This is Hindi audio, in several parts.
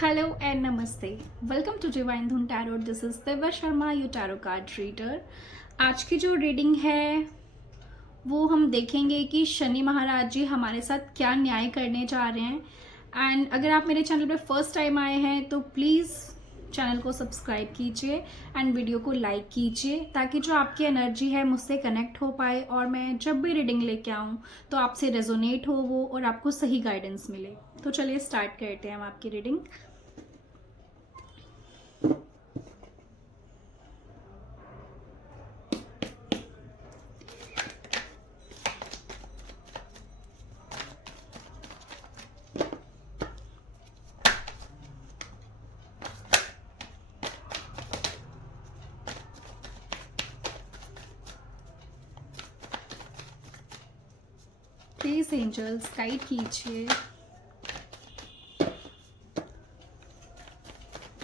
हेलो एंड नमस्ते। वेलकम टू डिवाइन धुन tarot. This is Divya Sharma, you tarot card reader. आज की जो रीडिंग है वो हम देखेंगे कि शनि महाराज जी हमारे साथ क्या न्याय करने जा रहे हैं। एंड अगर आप मेरे चैनल पे फर्स्ट टाइम आए हैं तो प्लीज़ चैनल को सब्सक्राइब कीजिए एंड वीडियो को लाइक कीजिए ताकि जो आपकी एनर्जी है मुझसे कनेक्ट हो पाए और मैं जब भी रीडिंग लेके आऊँ तो आपसे रेजोनेट हो वो और आपको सही गाइडेंस मिले। तो चलिए स्टार्ट करते हैं हम आपकी रीडिंग। प्लीज एंजल्स गाइड कीजिए।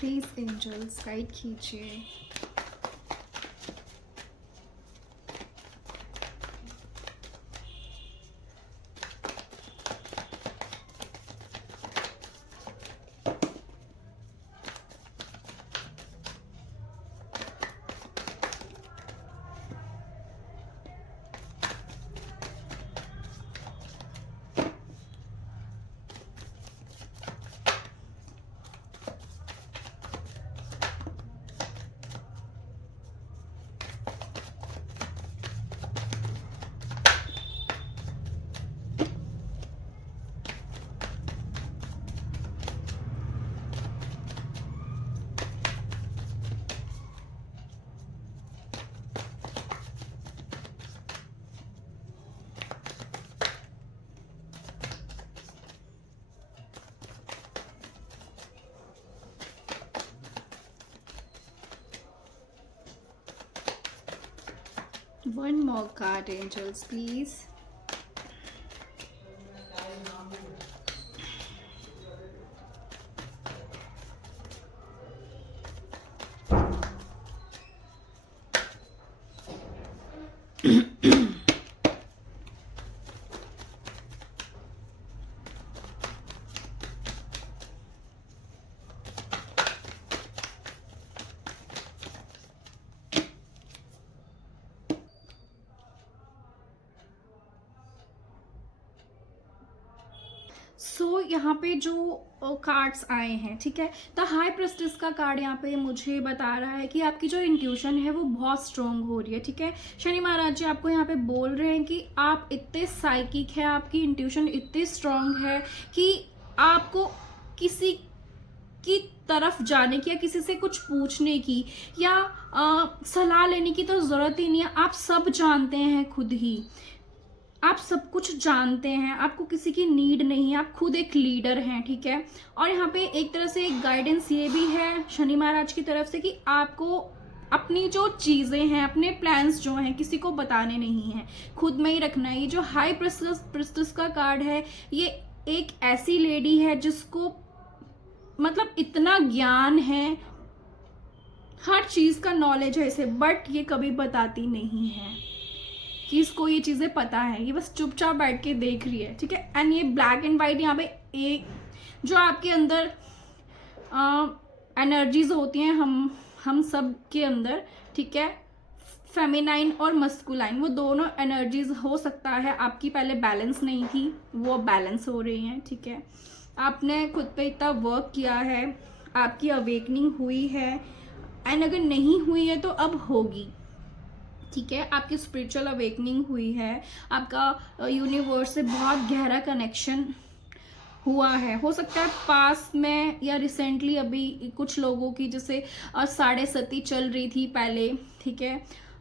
प्लीज एंजल्स गाइड कीजिए। One more card, angels, please. सो यहाँ पे जो कार्ड्स आए हैं, ठीक है, द हाई प्रेस्टिस का कार्ड यहाँ पे मुझे बता रहा है कि आपकी जो इंट्यूशन है वो बहुत स्ट्रांग हो रही है। ठीक है, शनि महाराज जी आपको यहाँ पे बोल रहे हैं कि आप इतने साइकिक है, आपकी इंट्यूशन इतनी स्ट्रांग है कि आपको किसी की तरफ जाने की या किसी से कुछ पूछने की या सलाह लेने की तो ज़रूरत ही नहीं है। आप सब जानते हैं खुद ही, आप सब कुछ जानते हैं, आपको किसी की नीड नहीं है, आप खुद एक लीडर हैं। ठीक है, और यहाँ पे एक तरह से एक गाइडेंस ये भी है शनि महाराज की तरफ से कि आपको अपनी जो चीज़ें हैं, अपने प्लान्स जो हैं किसी को बताने नहीं हैं, खुद में ही रखना है। ये जो हाई प्रेस्टिस का कार्ड है ये एक ऐसी लेडी है जिसको मतलब इतना ज्ञान है, हर चीज़ का नॉलेज है इसे, बट ये कभी बताती नहीं है कि इसको ये चीज़ें पता है, ये बस चुपचाप बैठ के देख रही है। ठीक है, एंड ये ब्लैक एंड वाइट यहाँ पे एक जो आपके अंदर एनर्जीज होती हैं हम सब के अंदर, ठीक है, फेमिनाइन और मस्कुलाइन, वो दोनों एनर्जीज हो सकता है आपकी पहले बैलेंस नहीं थी, वो बैलेंस हो रही हैं। ठीक है, आपने खुद पे इतना वर्क किया है, आपकी अवेकनिंग हुई है, एंड अगर नहीं हुई है तो अब होगी। ठीक है, आपकी स्पिरिचुअल अवेकनिंग हुई है, आपका यूनिवर्स से बहुत गहरा कनेक्शन हुआ है। हो सकता है पास में या रिसेंटली अभी कुछ लोगों की जैसे साढ़े सती चल रही थी पहले, ठीक है,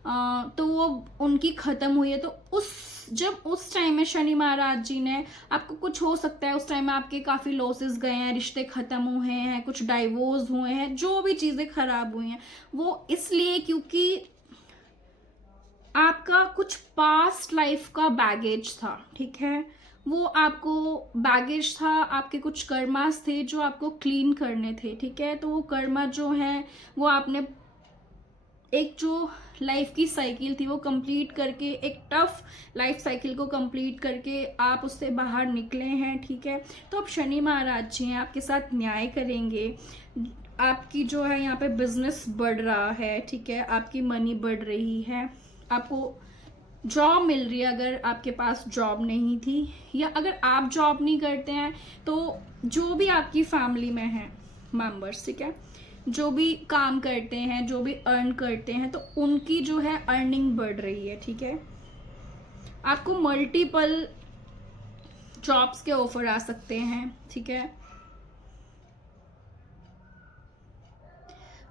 तो वो उनकी ख़त्म हुई है। तो उस टाइम में शनि महाराज जी ने आपको, कुछ हो सकता है उस टाइम में आपके काफ़ी लॉसेस गए हैं, रिश्ते ख़त्म हुए हैं, कुछ डाइवोर्स हुए हैं, जो भी चीज़ें ख़राब हुई हैं वो इसलिए क्योंकि आपका कुछ पास्ट लाइफ का बैगेज था। ठीक है, वो आपको बैगेज था, आपके कुछ कर्मास थे जो आपको क्लीन करने थे। ठीक है, तो वो कर्मा जो है वो आपने एक जो लाइफ की साइकिल थी वो कंप्लीट करके, एक टफ लाइफ साइकिल को कंप्लीट करके आप उससे बाहर निकले हैं, ठीक है। तो अब शनि महाराज जी हैं, आपके साथ न्याय करेंगे। आपकी जो है यहाँ पे बिजनेस बढ़ रहा है, ठीक है, आपकी मनी बढ़ रही है, आपको जॉब मिल रही है अगर आपके पास जॉब नहीं थी, या अगर आप जॉब नहीं करते हैं तो जो भी आपकी फैमिली में है मेंबर्स, ठीक है, जो भी काम करते हैं, जो भी अर्न करते हैं, तो उनकी जो है अर्निंग बढ़ रही है, ठीक है। आपको मल्टीपल जॉब्स के ऑफर आ सकते हैं, ठीक है।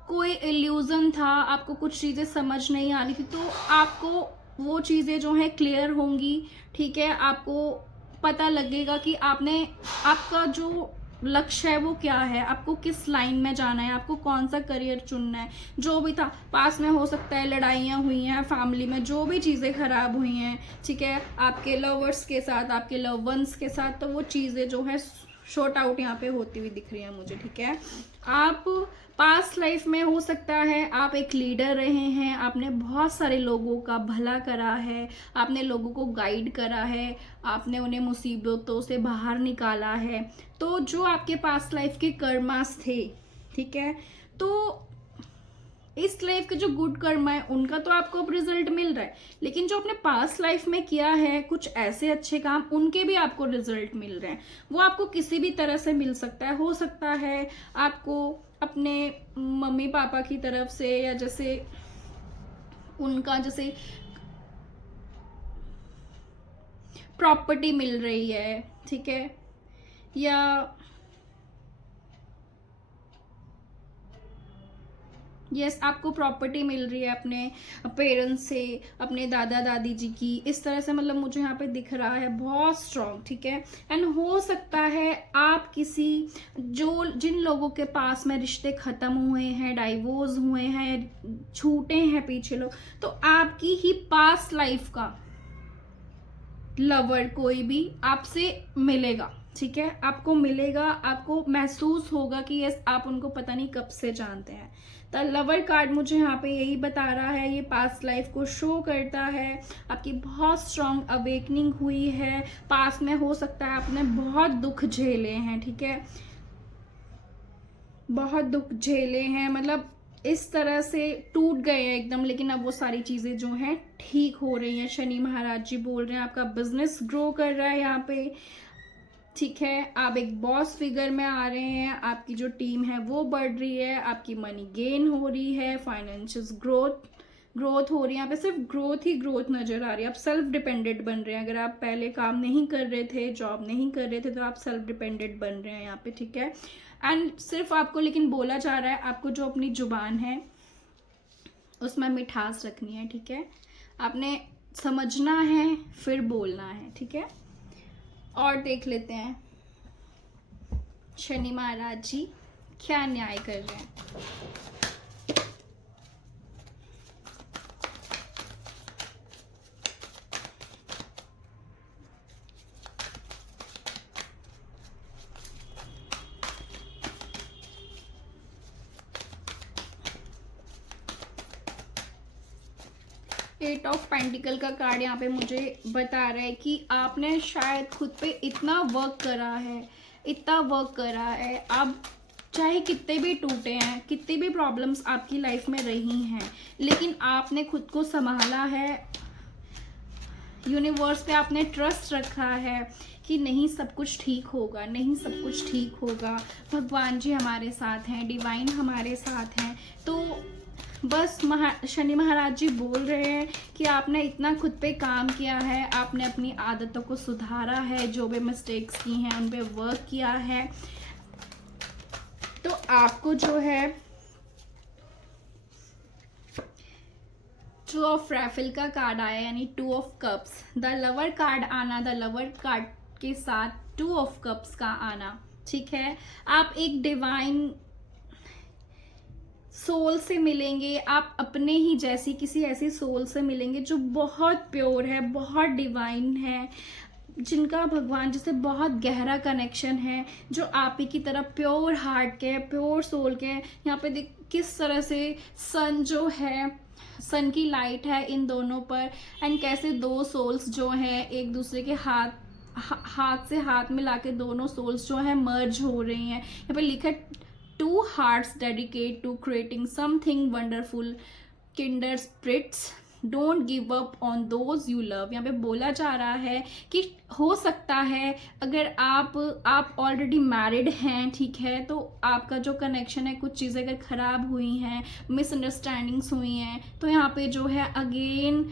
कोई इल्यूजन था, आपको कुछ चीज़ें समझ नहीं आ रही थी, तो आपको वो चीज़ें जो हैं क्लियर होंगी, ठीक है। आपको पता लगेगा कि आपका जो लक्ष्य है वो क्या है, आपको किस लाइन में जाना है, आपको कौन सा करियर चुनना है। जो भी था पास में, हो सकता है लड़ाइयाँ हुई हैं फैमिली में, जो भी चीज़ें खराब हुई हैं, ठीक है, आपके लवर्स के साथ, आपके लव वंस के साथ, तो वो चीज़ें जो है शॉर्ट आउट यहाँ पे होती हुई दिख रही है मुझे, ठीक है। आप पास्ट लाइफ में हो सकता है आप एक लीडर रहे हैं, आपने बहुत सारे लोगों का भला करा है, आपने लोगों को गाइड करा है, आपने उन्हें मुसीबतों से बाहर निकाला है। तो जो आपके पास्ट लाइफ के कर्मास थे, ठीक है, तो इस लाइफ के जो गुड कर्म है उनका तो आपको अब रिजल्ट मिल रहा है, लेकिन जो आपने पास्ट लाइफ में किया है कुछ ऐसे अच्छे काम, उनके भी आपको रिजल्ट मिल रहे हैं। वो आपको किसी भी तरह से मिल सकता है, हो सकता है आपको अपने मम्मी पापा की तरफ से, या जैसे उनका जैसे प्रॉपर्टी मिल रही है, ठीक है, या यस आपको प्रॉपर्टी मिल रही है अपने पेरेंट्स से, अपने दादा दादी जी की, इस तरह से मतलब मुझे यहाँ पे दिख रहा है बहुत स्ट्रॉन्ग, ठीक है। एंड हो सकता है आप किसी जिन लोगों के पास में रिश्ते खत्म हुए हैं, डाइवोर्स हुए हैं, छूटे हैं पीछे लोग, तो आपकी ही पास्ट लाइफ का लवर कोई भी आपसे मिलेगा, ठीक है, आपको मिलेगा, आपको महसूस होगा कि यस आप उनको पता नहीं कब से जानते हैं। द लवर कार्ड मुझे यहाँ पे यही बता रहा है, ये पास्ट लाइफ को शो करता है, आपकी बहुत स्ट्रांग अवेकनिंग हुई है। पास्ट में हो सकता है आपने बहुत दुख झेले हैं, ठीक है, बहुत दुख झेले हैं, मतलब इस तरह से टूट गए हैं एकदम, लेकिन अब वो सारी चीज़ें जो हैं ठीक हो रही हैं। शनि महाराज जी बोल रहे हैं आपका बिजनेस ग्रो कर रहा है यहाँ पे, ठीक है, आप एक बॉस फिगर में आ रहे हैं, आपकी जो टीम है वो बढ़ रही है, आपकी मनी गेन हो रही है, फाइनेंशियल ग्रोथ हो रही है। यहाँ पे सिर्फ ग्रोथ ही ग्रोथ नजर आ रही है, आप सेल्फ डिपेंडेंट बन रहे हैं। अगर आप पहले काम नहीं कर रहे थे, जॉब नहीं कर रहे थे, तो आप सेल्फ डिपेंडेंट बन रहे हैं यहाँ पे, ठीक है। एंड सिर्फ आपको लेकिन बोला जा रहा है, आपको जो अपनी जुबान है उसमें मिठास रखनी है, ठीक है, आपने समझना है फिर बोलना है, ठीक है। और देख लेते हैं शनि महाराज जी क्या न्याय कर रहे हैं। 8 ऑफ पेंटिकल का कार्ड यहाँ पे मुझे बता रहा है कि आपने शायद खुद पे इतना वर्क करा है, इतना वर्क करा है, आप चाहे कितने भी टूटे हैं, कितनी भी प्रॉब्लम्स आपकी लाइफ में रही हैं, लेकिन आपने खुद को संभाला है, यूनिवर्स पे आपने ट्रस्ट रखा है कि नहीं सब कुछ ठीक होगा, नहीं सब कुछ ठीक होगा, भगवान जी हमारे साथ हैं, डिवाइन हमारे साथ हैं। तो बस शनि महाराज जी बोल रहे हैं कि आपने इतना खुद पे काम किया है, आपने अपनी आदतों को सुधारा है, जो भी मिस्टेक्स की हैं उन पे वर्क किया है, तो आपको जो है टू ऑफ रैफल का कार्ड आया, यानी 2 of cups, the lover card आना, द लवर कार्ड के साथ 2 ऑफ कप्स का आना, ठीक है। आप एक डिवाइन सोल से मिलेंगे, आप अपने ही जैसी किसी ऐसी सोल से मिलेंगे जो बहुत प्योर है, बहुत डिवाइन है, जिनका भगवान जिससे बहुत गहरा कनेक्शन है, जो आप ही की तरह प्योर हार्ट के, प्योर सोल के। यहाँ पे देख किस तरह से सन जो है, सन की लाइट है इन दोनों पर, एंड कैसे दो सोल्स जो हैं एक दूसरे के हाथ से हाथ मिला के दोनों सोल्स जो हैं मर्ज हो रही हैं। यहाँ पे लिखा है 2 hearts dedicate to creating something wonderful, kinder spirits, don't give up on those you love. यहाँ पे बोला जा रहा है कि हो सकता है अगर आप ऑलरेडी मैरिड हैं, ठीक है, तो आपका जो कनेक्शन है, कुछ चीज़ें अगर ख़राब हुई हैं, मिसअंडरस्टैंडिंग्स हुई हैं, तो यहाँ पे जो है अगेन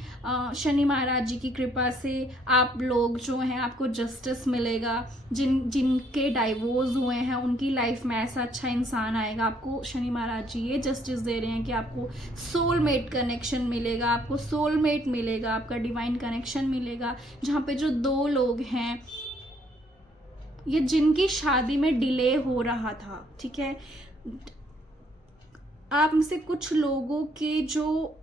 शनि महाराज जी की कृपा से आप लोग जो हैं आपको जस्टिस मिलेगा। जिनके डाइवोर्स हुए हैं उनकी लाइफ में ऐसा अच्छा इंसान आएगा। आपको शनि महाराज जी ये जस्टिस दे रहे हैं कि आपको सोलमेट कनेक्शन मिलेगा, आपको सोलमेट मिलेगा, आपका डिवाइन कनेक्शन मिलेगा, जहाँ पे जो दो लोग हैं ये जिनकी शादी में डिले हो रहा था, ठीक है, आप में से कुछ लोगों के जो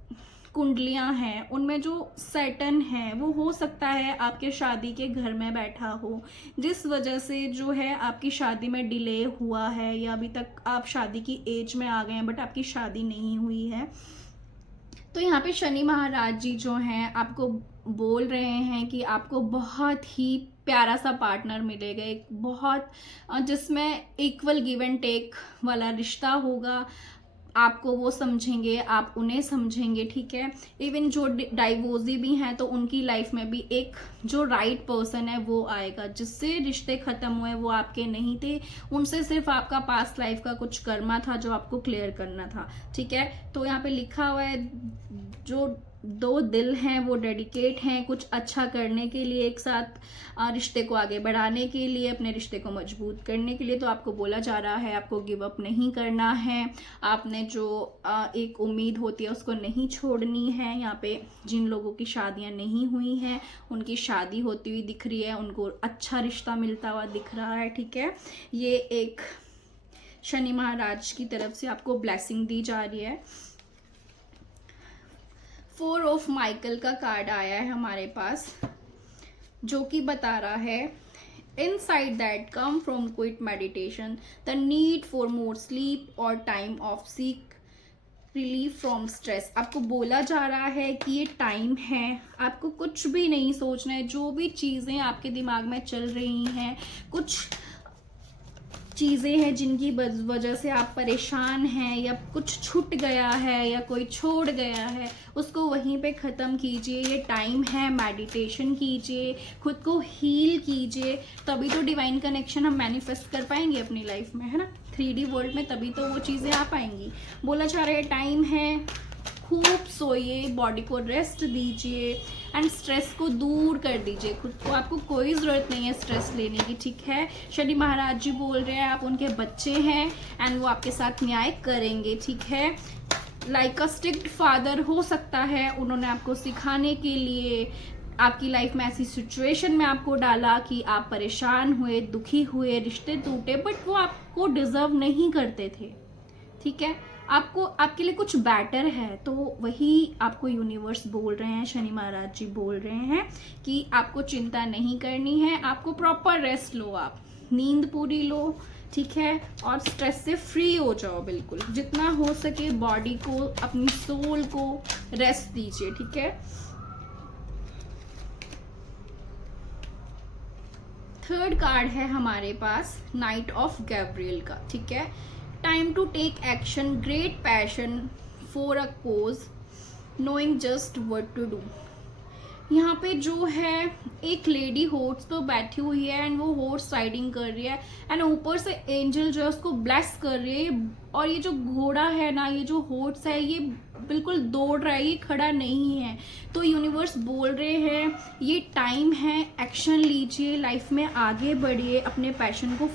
कुंडलियां हैं उनमें जो सैटर्न है वो हो सकता है आपके शादी के घर में बैठा हो, जिस वजह से जो है आपकी शादी में डिले हुआ है, या अभी तक आप शादी की एज में आ गए हैं बट आपकी शादी नहीं हुई है। तो यहाँ पे शनि महाराज जी जो हैं आपको बोल रहे हैं कि आपको बहुत ही प्यारा सा पार्टनर मिलेगा, एक बहुत जिसमें इक्वल गिव एंड टेक वाला रिश्ता होगा। आपको वो समझेंगे, आप उन्हें समझेंगे, ठीक है। इवन जो डाइवोर्सी भी हैं तो उनकी लाइफ में भी एक जो राइट पर्सन है वो आएगा। जिससे रिश्ते ख़त्म हुए वो आपके नहीं थे, उनसे सिर्फ आपका पास्ट लाइफ का कुछ कर्मा था जो आपको क्लियर करना था, ठीक है। तो यहाँ पे लिखा हुआ है जो दो दिल हैं वो डेडिकेट हैं कुछ अच्छा करने के लिए, एक साथ रिश्ते को आगे बढ़ाने के लिए, अपने रिश्ते को मजबूत करने के लिए। तो आपको बोला जा रहा है आपको गिव अप नहीं करना है, आपने जो एक उम्मीद होती है उसको नहीं छोड़नी है। यहाँ पे जिन लोगों की शादियां नहीं हुई हैं उनकी शादी होती हुई दिख रही है, उनको अच्छा रिश्ता मिलता हुआ दिख रहा है, ठीक है। ये एक शनि महाराज की तरफ से आपको ब्लेसिंग दी जा रही है। 4 ऑफ माइकल का कार्ड आया है हमारे पास, जो कि बता रहा है inside that come from quiet meditation the need for more sleep और time off seek relief from stress. आपको बोला जा रहा है कि ये टाइम है, आपको कुछ भी नहीं सोचना है। जो भी चीज़ें आपके दिमाग में चल रही हैं, कुछ चीज़ें हैं जिनकी वजह से आप परेशान हैं, या कुछ छूट गया है या कोई छोड़ गया है, उसको वहीं पे ख़त्म कीजिए। ये टाइम है, मेडिटेशन कीजिए, खुद को हील कीजिए, तभी तो डिवाइन कनेक्शन हम मैनिफेस्ट कर पाएंगे अपनी लाइफ में, है ना, 3D वर्ल्ड में, तभी तो वो चीज़ें आ पाएंगी। बोला जा रहा है टाइम है, खूब सोइए, बॉडी को रेस्ट दीजिए एंड स्ट्रेस को दूर कर दीजिए खुद को। आपको कोई ज़रूरत नहीं है स्ट्रेस लेने की, ठीक है। शनि महाराज जी बोल रहे हैं आप उनके बच्चे हैं एंड वो आपके साथ न्याय करेंगे, ठीक है। लाइक अ स्ट्रिक्ट फादर हो सकता है, उन्होंने आपको सिखाने के लिए आपकी लाइफ में ऐसी सिचुएशन में आपको डाला कि आप परेशान हुए, दुखी हुए, रिश्ते टूटे, बट वो आपको डिजर्व नहीं करते थे, ठीक है। आपको आपके लिए कुछ बेटर है, तो वही आपको यूनिवर्स बोल रहे हैं, शनि महाराज जी बोल रहे हैं कि आपको चिंता नहीं करनी है, आपको प्रॉपर रेस्ट लो, आप नींद पूरी लो, ठीक है, और स्ट्रेस से फ्री हो जाओ बिल्कुल। जितना हो सके बॉडी को, अपनी सोल को रेस्ट दीजिए, ठीक है। थर्ड कार्ड है हमारे पास नाइट ऑफ गैब्रियल का, ठीक है। Time to take action, great passion for a cause, knowing just what to do. यहाँ पे जो है एक लेडी हॉर्स पे बैठी हुई है एंड वो हॉर्स राइडिंग कर रही है एंड ऊपर से एंजल जो है उसको ब्लेस कर रही है। और ये जो घोड़ा है ना, ये जो हॉर्स है, ये बिल्कुल दौड़ रहा है, ये खड़ा नहीं है। तो यूनिवर्स बोल रहे हैं ये टाइम है, एक्शन लीजिए, लाइफ में आगे बढ़िए, अपने पैशन को,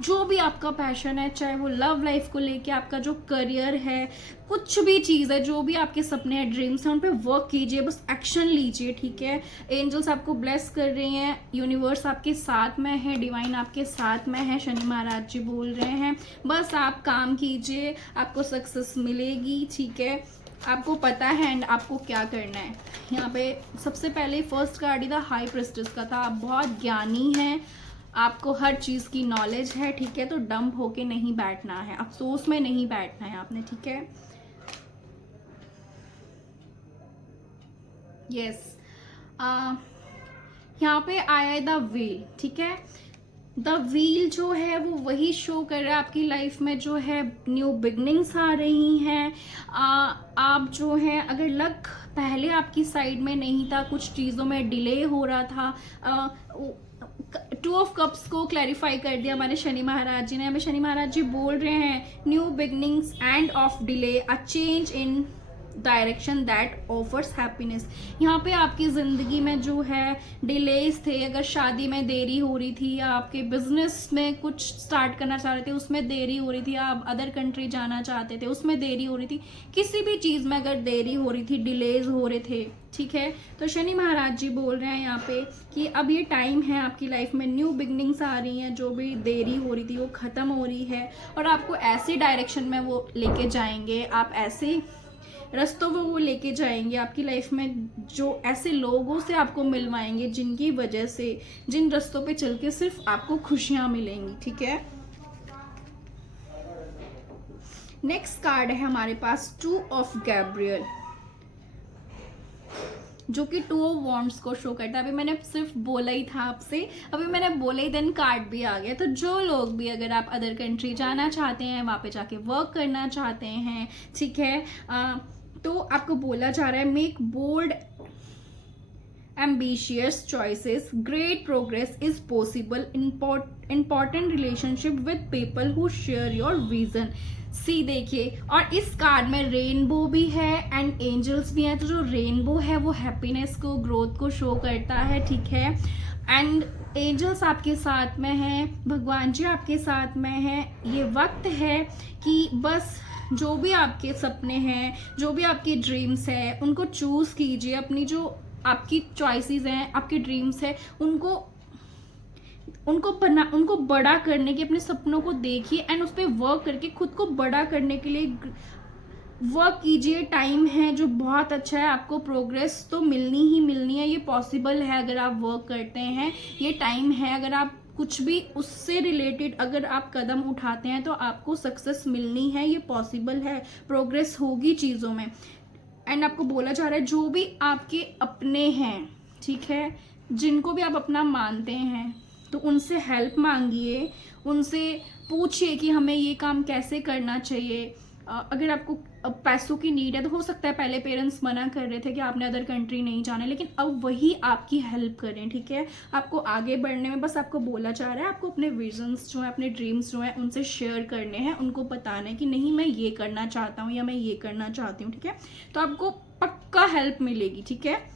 जो भी आपका पैशन है, चाहे वो लव लाइफ को लेके, आपका जो करियर है, कुछ भी चीज़ है, जो भी आपके सपने हैं, ड्रीम्स हैं, उन पे वर्क कीजिए, बस एक्शन लीजिए, ठीक है। एंजल्स आपको ब्लेस कर रही हैं, यूनिवर्स आपके साथ में है, डिवाइन आपके साथ में है, शनि महाराज जी बोल रहे हैं बस आप काम कीजिए, आपको सक्सेस मिलेगी, ठीक है। आपको पता है एंड आपको क्या करना है। यहाँ पे सबसे पहले फर्स्ट कार्ड ही था हाई प्रेस्टिस का था। आप बहुत ज्ञानी हैं, आपको हर चीज़ की नॉलेज है, ठीक है। तो डंप होके नहीं बैठना है, अफसोस में नहीं बैठना है आपने, ठीक है। यस, यहाँ पे आया है द व्हील, ठीक है। द व्हील जो है वो वही शो कर रहा है आपकी लाइफ में जो है न्यू बिगनिंग्स आ रही हैं। आप जो है अगर लक पहले आपकी साइड में नहीं था, कुछ चीज़ों में डिले हो रहा था, टू ऑफ कप्स को क्लैरिफाई कर दिया हमारे शनि महाराज जी ने। हमें शनि महाराज जी बोल रहे हैं new beginnings, end of delay, a change in direction that offers happiness. यहाँ पे आपकी ज़िंदगी में जो है डिलेज थे, अगर शादी में देरी हो रही थी या आपके बिजनेस में कुछ स्टार्ट करना चाह रहे थे उसमें देरी हो रही थी, आप अदर कंट्री जाना चाहते थे उसमें देरी हो रही थी, किसी भी चीज़ में अगर देरी हो रही थी, डिलेज हो रहे थे, ठीक है। तो शनि महाराज जी बोल रहे हैं यहाँ पे कि अब ये टाइम है आपकी लाइफ में, न्यू बिगनिंग्स आ रही हैं, जो भी देरी हो रही थी वो ख़त्म हो रही है और आपको ऐसे डायरेक्शन में वो लेके जाएंगे, आप ऐसे रास्तों में वो लेके जाएंगे आपकी लाइफ में, जो ऐसे लोगों से आपको मिलवाएंगे जिनकी वजह से, जिन रास्तों पे चल के सिर्फ आपको खुशियां मिलेंगी, ठीक है। नेक्स्ट कार्ड है हमारे पास टू ऑफ गैब्रियल, जो कि टू ऑफ वॉन्ड्स को शो करता है। अभी मैंने सिर्फ बोला ही था आपसे, अभी मैंने बोला ही देन कार्ड भी आ गया। तो जो लोग भी अगर आप अदर कंट्री जाना चाहते हैं, वहाँ पे जाके वर्क करना चाहते हैं, ठीक है, तो आपको बोला जा रहा है make bold ambitious choices, great progress is possible, important relationship with people who share your vision। सी देखिए, और इस कार्ड में रेनबो भी है एंड एंजल्स भी हैं। तो जो रेनबो है वो हैप्पीनेस को, ग्रोथ को शो करता है, ठीक है। एंड एंजल्स आपके साथ में हैं, भगवान जी आपके साथ में हैं। ये वक्त है कि बस जो भी आपके सपने हैं, जो भी आपके ड्रीम्स हैं, उनको चूज़ कीजिए। अपनी जो आपकी चॉइसेस हैं, आपके ड्रीम्स हैं, उनको बड़ा करने की, अपने सपनों को देखिए एंड उस पर वर्क करके खुद को बड़ा करने के लिए वर्क कीजिए। टाइम है जो बहुत अच्छा है, आपको प्रोग्रेस तो मिलनी ही मिलनी है, ये पॉसिबल है अगर आप वर्क करते हैं। ये टाइम है, अगर आप कुछ भी उससे रिलेटेड अगर आप कदम उठाते हैं तो आपको सक्सेस मिलनी है, ये पॉसिबल है, प्रोग्रेस होगी चीज़ों में। एंड आपको बोला जा रहा है जो भी आपके अपने हैं, ठीक है, जिनको भी आप अपना मानते हैं, तो उनसे हेल्प मांगिए, उनसे पूछिए कि हमें ये काम कैसे करना चाहिए। अगर आपको पैसों की नीड है तो हो सकता है पहले पेरेंट्स मना कर रहे थे कि आपने अदर कंट्री नहीं जाना, लेकिन अब वही आपकी हेल्प करें, ठीक है। आपको आगे बढ़ने में बस आपको बोला जा रहा है, आपको अपने विजन्स जो है, अपने ड्रीम्स जो है, उनसे शेयर करने हैं, उनको बताना है कि नहीं मैं ये करना चाहता हूँ या मैं ये करना चाहती हूँ, ठीक है। तो आपको पक्का हेल्प मिलेगी, ठीक है।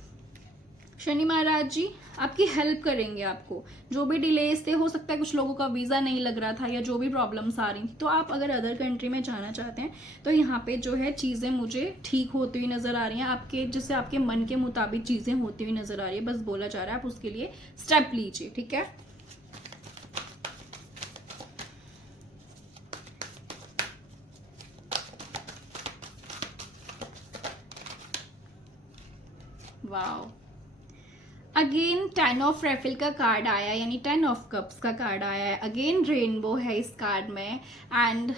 शनि महाराज जी आपकी हेल्प करेंगे। आपको जो भी डिलेज थे, हो सकता है कुछ लोगों का वीज़ा नहीं लग रहा था या जो भी प्रॉब्लम्स आ रही थी, तो आप अगर अदर कंट्री में जाना चाहते हैं तो यहाँ पे जो है चीज़ें मुझे ठीक होती हुई नज़र आ रही हैं, आपके जैसे आपके मन के मुताबिक चीज़ें होती हुई नज़र आ रही है। बस बोला जा रहा है आप उसके लिए स्टेप लीजिए, ठीक है। वाओ, अगेन 10 ऑफ रेफिल का कार्ड आया, यानी 10 ऑफ कप्स का कार्ड आया है। अगेन रेनबो है इस कार्ड में एंड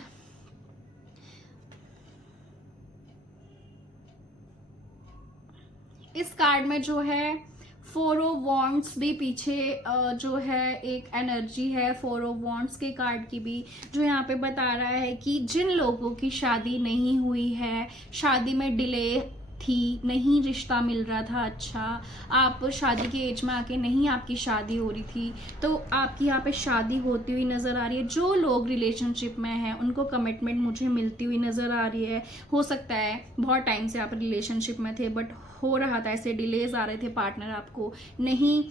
इस कार्ड में जो है 4 ऑफ वॉन्ड्स भी पीछे जो है एक एनर्जी है 4 ऑफ वॉन्ड्स के कार्ड की भी, जो यहाँ पे बता रहा है कि जिन लोगों की शादी नहीं हुई है, शादी में डिले थी, नहीं रिश्ता मिल रहा था, अच्छा आप शादी के एज में आके नहीं आपकी शादी हो रही थी, तो आपकी यहाँ पे शादी होती हुई नज़र आ रही है। जो लोग रिलेशनशिप में हैं उनको कमिटमेंट मुझे मिलती हुई नज़र आ रही है। हो सकता है बहुत टाइम से आप रिलेशनशिप में थे बट हो रहा था, ऐसे डिलेज आ रहे थे, पार्टनर आपको नहीं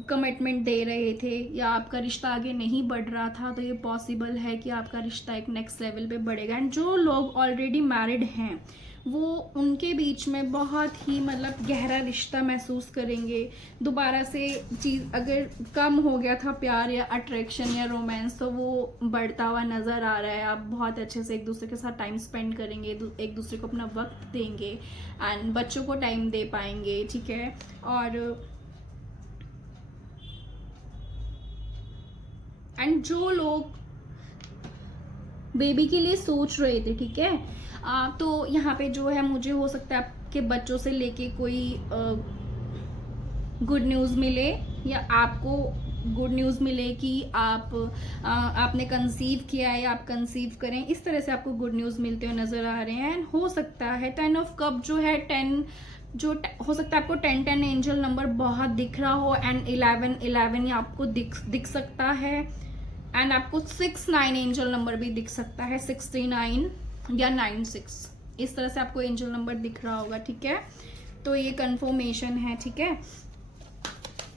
कमिटमेंट दे रहे थे या आपका रिश्ता आगे नहीं बढ़ रहा था, तो ये पॉसिबल है कि आपका रिश्ता एक नेक्स्ट लेवल पे बढ़ेगा। एंड जो लोग ऑलरेडी मैरिड हैं वो उनके बीच में बहुत ही मतलब गहरा रिश्ता महसूस करेंगे। दोबारा से चीज़ अगर कम हो गया था प्यार या अट्रैक्शन या रोमांस, तो वो बढ़ता हुआ नज़र आ रहा है। आप बहुत अच्छे से एक दूसरे के साथ टाइम स्पेंड करेंगे, एक दूसरे को अपना वक्त देंगे एंड बच्चों को टाइम दे पाएंगे, ठीक है। एंड जो लोग बेबी के लिए सोच रहे थे, ठीक है, तो यहाँ पे जो है मुझे हो सकता है आपके बच्चों से लेके कोई गुड न्यूज़ मिले या आपको गुड न्यूज़ मिले कि आपने कंसीव किया है या आप कंसीव करें। इस तरह से आपको गुड न्यूज़ मिलते हुए नज़र आ रहे हैं। एंड हो सकता है 10 ऑफ कप जो है 10 जो हो सकता है आपको 10 एंजल नंबर बहुत दिख रहा हो एंड 11 या आपको दिख सकता है। एंड आपको 6-9 एंजल नंबर भी दिख सकता है, 69 या 96, इस तरह से आपको एंजल नंबर दिख रहा होगा, ठीक है। तो ये कंफर्मेशन है, ठीक है,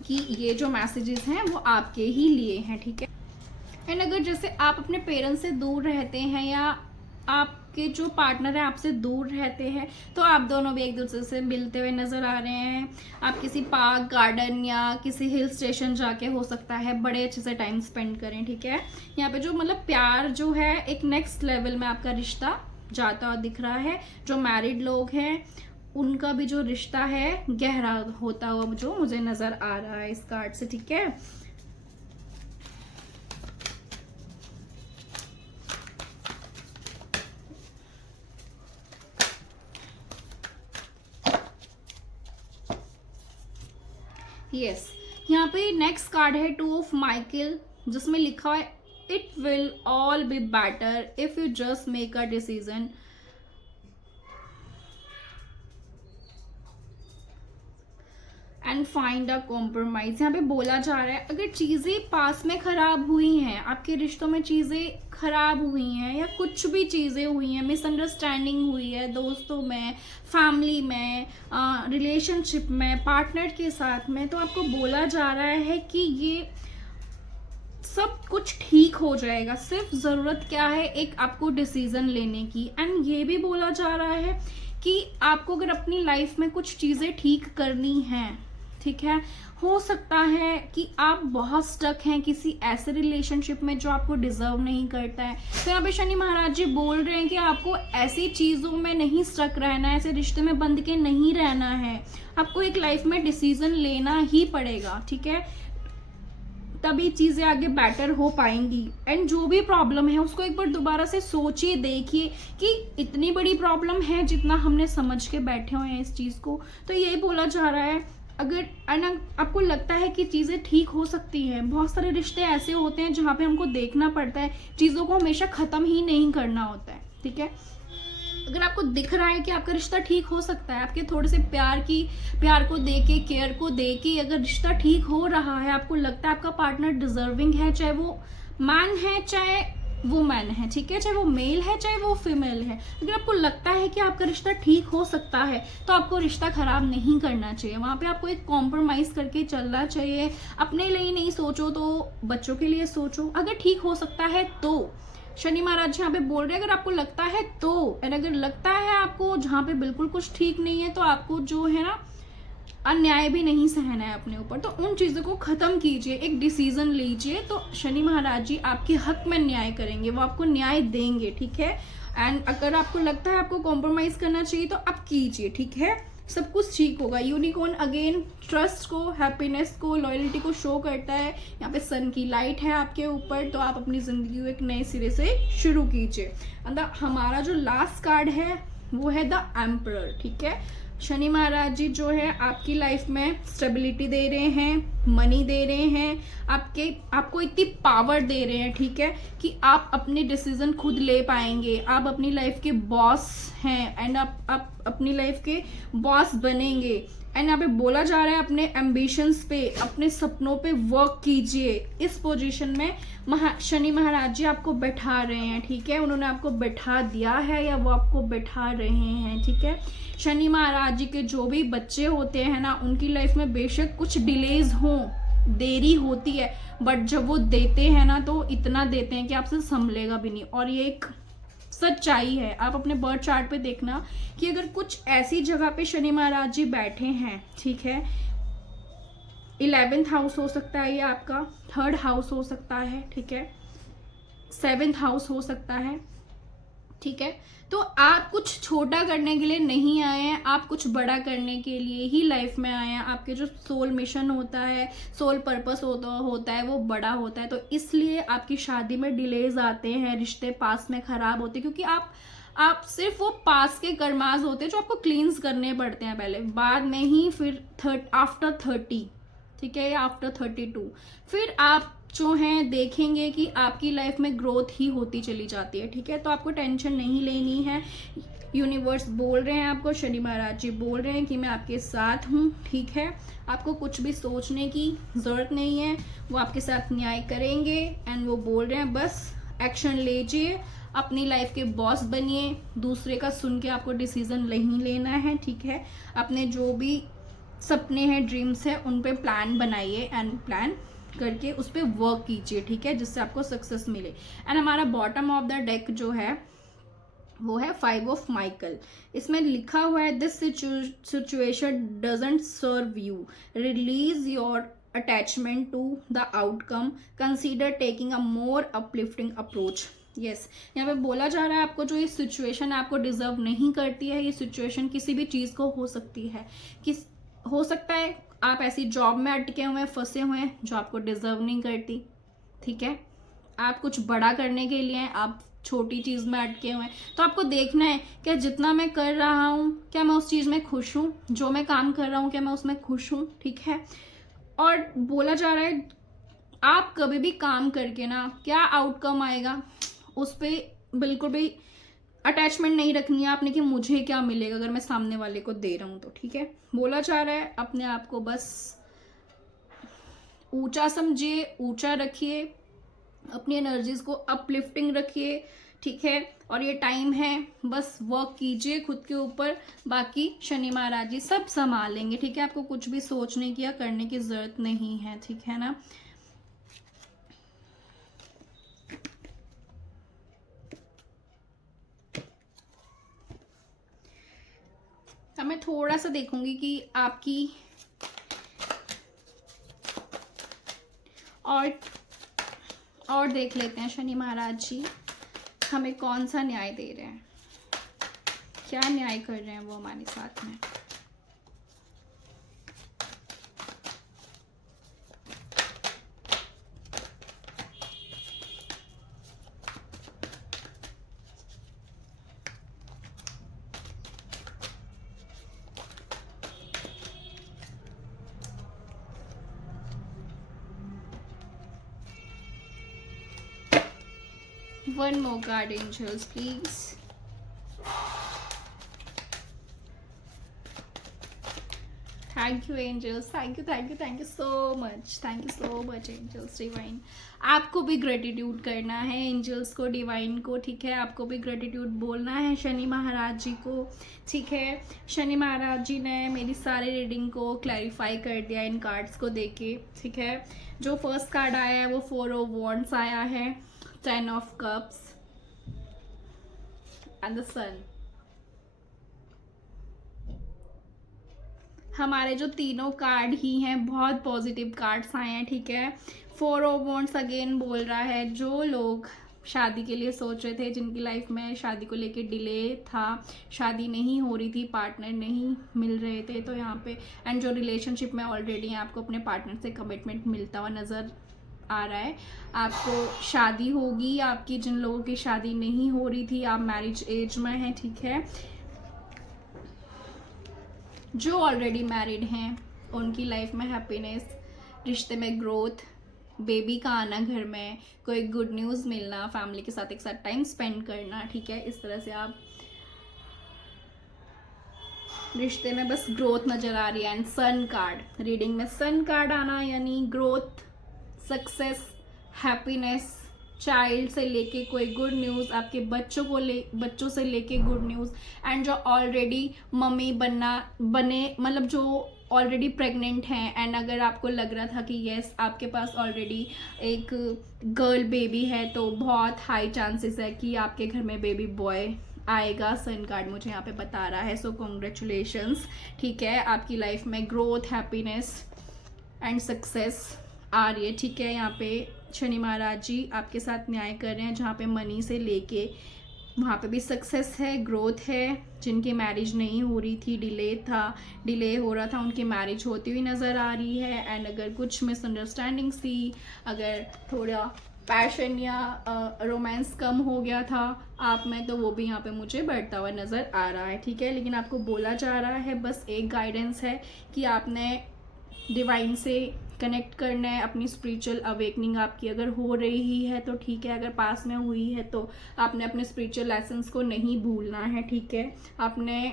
कि ये जो मैसेजेस हैं वो आपके ही लिए हैं, ठीक है। एंड अगर जैसे आप अपने पेरेंट्स से दूर रहते हैं या आपके जो पार्टनर है आपसे दूर रहते हैं, तो आप दोनों भी एक दूसरे से मिलते हुए नज़र आ रहे हैं। आप किसी पार्क, गार्डन या किसी हिल स्टेशन जाके हो सकता है बड़े अच्छे से टाइम स्पेंड करें, ठीक है। यहाँ पे जो मतलब प्यार जो है एक नेक्स्ट लेवल में आपका रिश्ता जाता हुआ दिख रहा है। जो मैरिड लोग हैं उनका भी जो रिश्ता है गहरा होता हुआ जो मुझे नज़र आ रहा है इस कार्ड से, ठीक है। यस, यहाँ पे नेक्स्ट कार्ड है 2 ऑफ माइकल, जिसमें लिखा है it will all be better if you just make a decision. And find a compromise. यहाँ पे बोला जा रहा है अगर चीज़ें पास में ख़राब हुई हैं, आपके रिश्तों में चीज़ें ख़राब हुई हैं या कुछ भी चीज़ें हुई हैं, मिसअंडरस्टैंडिंग हुई है दोस्तों में, फैमिली में, रिलेशनशिप में, पार्टनर के साथ में, तो आपको बोला जा रहा है कि ये सब कुछ ठीक हो जाएगा। सिर्फ ज़रूरत क्या है, एक आपको डिसीज़न लेने की। एंड ये भी बोला जा रहा है कि आपको अगर अपनी लाइफ में कुछ चीज़ें ठीक करनी हैं, ठीक है, हो सकता है कि आप बहुत स्टक हैं किसी ऐसे रिलेशनशिप में जो आपको डिजर्व नहीं करता है। तो यहाँ पे शनि महाराज जी बोल रहे हैं कि आपको ऐसी चीज़ों में नहीं स्टक रहना है, ऐसे रिश्ते में बंध के नहीं रहना है। आपको एक लाइफ में डिसीजन लेना ही पड़ेगा, ठीक है, तभी चीज़ें आगे बेटर हो पाएंगी। एंड जो भी प्रॉब्लम है उसको एक बार दोबारा से सोचिए, देखिए कि इतनी बड़ी प्रॉब्लम है जितना हमने समझ के बैठे हुए हैं इस चीज़ को। तो यही बोला जा रहा है अगर आपको लगता है कि चीज़ें ठीक हो सकती हैं। बहुत सारे रिश्ते ऐसे होते हैं जहाँ पे हमको देखना पड़ता है, चीज़ों को हमेशा ख़त्म ही नहीं करना होता है, ठीक है। अगर आपको दिख रहा है कि आपका रिश्ता ठीक हो सकता है, आपके थोड़े से प्यार को दे के, केयर को दे के अगर रिश्ता ठीक हो रहा है, आपको लगता है आपका पार्टनर डिजर्विंग है, चाहे वो मैन है चाहे वुमेन है, ठीक है, चाहे वो मेल है चाहे वो फीमेल है, अगर आपको लगता है कि आपका रिश्ता ठीक हो सकता है तो आपको रिश्ता खराब नहीं करना चाहिए। वहाँ पे आपको एक कॉम्प्रोमाइज़ करके चलना चाहिए। अपने लिए नहीं सोचो तो बच्चों के लिए सोचो। अगर ठीक हो सकता है तो शनि महाराज यहाँ पे बोल रहे हैं अगर आपको लगता है तो, और अगर लगता है आपको जहाँ पे बिल्कुल कुछ ठीक नहीं है तो आपको जो है ना अन्याय भी नहीं सहना है अपने ऊपर, तो उन चीज़ों को ख़त्म कीजिए, एक डिसीजन लीजिए, तो शनि महाराज जी आपके हक में न्याय करेंगे, वो आपको न्याय देंगे, ठीक है। एंड अगर आपको लगता है आपको कॉम्प्रोमाइज़ करना चाहिए तो आप कीजिए, ठीक है, सब कुछ ठीक होगा। यूनिकॉर्न अगेन ट्रस्ट को, हैप्पीनेस को, लॉयल्टी को शो करता है। यहाँ पे सन की लाइट है आपके ऊपर, तो आप अपनी ज़िंदगी को एक नए सिरे से शुरू कीजिए। हमारा जो लास्ट कार्ड है वो है द एम्परर, ठीक है। शनि महाराज जी जो है आपकी लाइफ में स्टेबिलिटी दे रहे हैं, मनी दे रहे हैं, आपको इतनी पावर दे रहे हैं, ठीक है, कि आप अपने डिसीजन खुद ले पाएंगे। आप अपनी लाइफ के बॉस हैं एंड आप अपनी लाइफ के बॉस बनेंगे। एंड यहाँ पे बोला जा रहा है अपने एम्बिशंस पे, अपने सपनों पे वर्क कीजिए। इस पोजीशन में शनि महाराज जी आपको बैठा रहे हैं, ठीक है, उन्होंने आपको बैठा दिया है या वो आपको बैठा रहे हैं, ठीक है। शनि महाराज जी के जो भी बच्चे होते हैं ना, उनकी लाइफ में बेशक कुछ डिलेज हों, देरी होती है, बट जब वो देते हैं ना तो इतना देते हैं कि आपसे संभलेगा भी नहीं। और ये एक सच्चाई है। आप अपने बर्थ चार्ट पे देखना कि अगर कुछ ऐसी जगह पे शनि महाराज जी बैठे हैं, ठीक है, 11th हाउस हो सकता है, ये आपका 3rd हाउस हो सकता है, ठीक है, 7th हाउस हो सकता है, ठीक है। तो आप कुछ छोटा करने के लिए नहीं आए हैं, आप कुछ बड़ा करने के लिए ही लाइफ में आए हैं। आपके जो सोल मिशन होता है, सोल पर्पस होता है, वो बड़ा होता है। तो इसलिए आपकी शादी में डिलेज आते हैं, रिश्ते पास में खराब होते हैं, क्योंकि आप सिर्फ वो पास के कर्माज होते हैं जो आपको क्लींस करने पड़ते हैं पहले, बाद में ही फिर आफ्टर 30, ठीक है, या आफ्टर 32 फिर आप जो हैं देखेंगे कि आपकी लाइफ में ग्रोथ ही होती चली जाती है, ठीक है। तो आपको टेंशन नहीं लेनी है। यूनिवर्स बोल रहे हैं आपको, शनि महाराज जी बोल रहे हैं कि मैं आपके साथ हूँ, ठीक है। आपको कुछ भी सोचने की ज़रूरत नहीं है, वो आपके साथ न्याय करेंगे। एंड वो बोल रहे हैं बस एक्शन लीजिए, अपनी लाइफ के बॉस बनिए, दूसरे का सुन के आपको डिसीजन नहीं लेना है, ठीक है। अपने जो भी सपने हैं, ड्रीम्स हैं, उन पे प्लान बनाइए एंड प्लान करके उस पर वर्क कीजिए, ठीक है, जिससे आपको सक्सेस मिले। एंड हमारा बॉटम ऑफ द डेक जो है वो है 5 ऑफ माइकल। इसमें लिखा हुआ है this situation doesn't serve you, release your attachment to the outcome, consider taking a more uplifting approach. Yes, यहाँ पे बोला जा रहा है आपको जो ये सिचुएशन आपको डिजर्व नहीं करती है। ये सिचुएशन किसी भी चीज़ को हो सकती है, हो सकता है आप ऐसी जॉब में अटके हुए हैं, फंसे हुए हैं जो आपको डिजर्व नहीं करती, ठीक है। आप कुछ बड़ा करने के लिए आप छोटी चीज़ में अटके हुए हैं। तो आपको देखना है कि जितना मैं कर रहा हूँ क्या मैं उस चीज़ में खुश हूँ, जो मैं काम कर रहा हूँ क्या मैं उसमें खुश हूँ, ठीक है। और बोला जा रहा है आप कभी भी काम करके ना क्या आउटकम आएगा उस पर बिल्कुल भी अटैचमेंट नहीं रखनी है आपने कि मुझे क्या मिलेगा अगर मैं सामने वाले को दे रहा हूँ तो, ठीक है। बोला जा रहा है अपने आप को बस ऊंचा समझिए, ऊंचा रखिए, अपनी एनर्जीज को अपलिफ्टिंग रखिए, ठीक है। और ये टाइम है बस वर्क कीजिए खुद के ऊपर, बाकी शनि महाराज जी सब संभालेंगे, ठीक है। आपको कुछ भी सोचने की या करने की जरूरत नहीं है, ठीक है ना। अब मैं थोड़ा सा देखूंगी कि आपकी और देख लेते हैं शनि महाराज जी हमें कौन सा न्याय दे रहे हैं, क्या न्याय कर रहे हैं वो हमारे साथ में। One more card, angels, please. Thank you, angels. Thank you so much. Thank you so much, angels, divine. आपको भी ग्रेटिट्यूड करना है एंजल्स को, डिवाइन को, ठीक है। आपको भी ग्रेटिट्यूड बोलना है शनि महाराज जी को, ठीक है। शनि महाराज जी ने मेरी सारी रीडिंग को क्लैरिफाई कर दिया इन कार्ड्स को देके, ठीक है। जो फर्स्ट कार्ड आया है वो 4 ऑफ वॉन्ड्स आया है, 10 of cups and the sun। हमारे जो तीनों कार्ड ही हैं बहुत पॉजिटिव कार्ड्स आए हैं, ठीक है। 4 of wands अगेन बोल रहा है जो लोग शादी के लिए सोच रहे थे, जिनकी लाइफ में शादी को लेके डिले था, शादी नहीं हो रही थी, पार्टनर नहीं मिल रहे थे, तो यहाँ पे एंड जो रिलेशनशिप में ऑलरेडी हैं आपको अपने पार्टनर से कमिटमेंट मिलता हुआ नज़र आ रहा है। आपको शादी होगी, आपकी जिन लोगों की शादी नहीं हो रही थी आप मैरिज एज में हैं, ठीक है। जो ऑलरेडी मैरिड हैं उनकी लाइफ में हैप्पीनेस, रिश्ते में ग्रोथ, बेबी का आना घर में, कोई गुड न्यूज़ मिलना, फैमिली के साथ एक साथ टाइम स्पेंड करना, ठीक है। इस तरह से आप रिश्ते में बस ग्रोथ नज़र आ रही है। एंड सन कार्ड रीडिंग में सन कार्ड आना यानी ग्रोथ, सक्सेस, हैप्पीनेस, चाइल्ड से लेके कोई गुड न्यूज़, आपके बच्चों से लेके गुड न्यूज़। एंड जो ऑलरेडी मम्मी बने मतलब जो ऑलरेडी प्रेग्नेंट हैं एंड अगर आपको लग रहा था कि येस आपके पास ऑलरेडी एक गर्ल बेबी है, तो बहुत हाई चांसेस है कि आपके घर में बेबी बॉय आएगा। सन कार्ड मुझे यहाँ पे बता रहा है। सो कॉन्ग्रेचुलेशंस, ठीक है, आपकी लाइफ में ग्रोथ, हैप्पीनेस एंड सक्सेस आ रही है, ठीक है। यहाँ पे शनि महाराज जी आपके साथ न्याय कर रहे हैं, जहाँ पे मनी से लेके वहाँ पे भी सक्सेस है, ग्रोथ है। जिनकी मैरिज नहीं हो रही थी, डिले हो रहा था, उनकी मैरिज होती हुई नज़र आ रही है। एंड अगर कुछ मिसअंडरस्टैंडिंग्स थी, अगर थोड़ा पैशन या रोमांस कम हो गया था आप में, तो वो भी यहाँ पे मुझे बढ़ता हुआ नज़र आ रहा है, ठीक है। लेकिन आपको बोला जा रहा है, बस एक गाइडेंस है कि आपने डिवाइन से कनेक्ट करना है। अपनी स्पिरिचुअल अवेकनिंग आपकी अगर हो रही है तो ठीक है, अगर पास में हुई है तो आपने अपने स्पिरिचुअल लेसन्स को नहीं भूलना है, ठीक है। आपने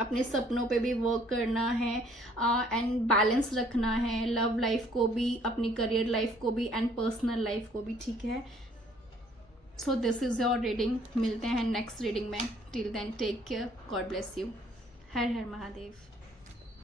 अपने सपनों पे भी वर्क करना है एंड बैलेंस रखना है, लव लाइफ को भी, अपनी करियर लाइफ को भी एंड पर्सनल लाइफ को भी, ठीक है। So this is your reading. मिलते हैं नेक्स्ट रीडिंग में। Till then take care, God bless you. हर हर महादेव।